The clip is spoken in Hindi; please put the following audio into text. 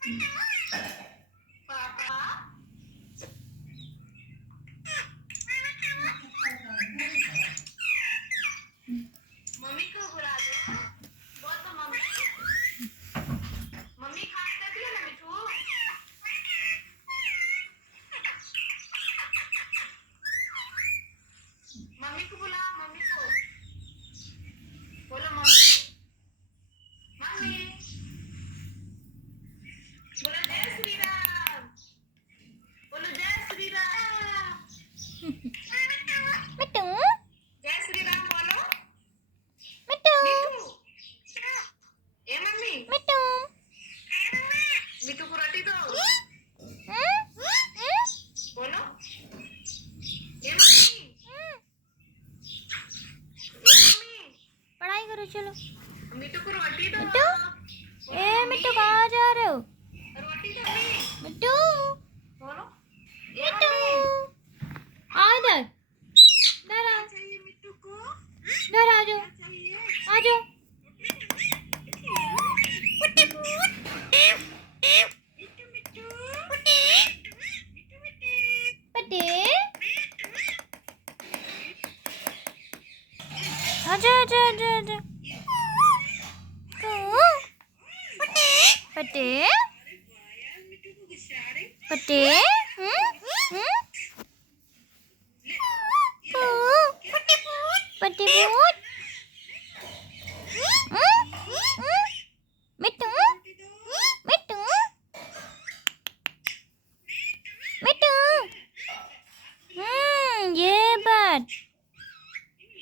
पापा मम्मी को बुला दो। वो तो मम्मी मम्मी खास करती है ना मिठू। मम्मी को बुला, मम्मी को बोलो मम्मी। मम्मी बोलो जय श्री राम। बोलो जय श्री राम। मिट्टू जय श्री राम बोलो। मिट्टू मिठू ए मम्मी मिट्टू मिठू को रोटी दो। बोलो ए मम्मी ए मम्मी पढ़ाई करो चलो। मिठू को रोटी दो। मिट्टू बोलो ए मम्मी, मिट्टू कहाँ जा रहे हो? रोटी दो मम्मी। मिट्टू बोलो ए मिट्टू मम्मी आ इधर इधर आ चाहिए मिठू को। इधर आ जाओ क्या चाहिए? आ जाओ। मिठू मिठू पट्टे आजा आजा आजा आजा। पट्टे पट्टे पट्टे पूत मिट्टू मिट्टू मिट्टू ये बात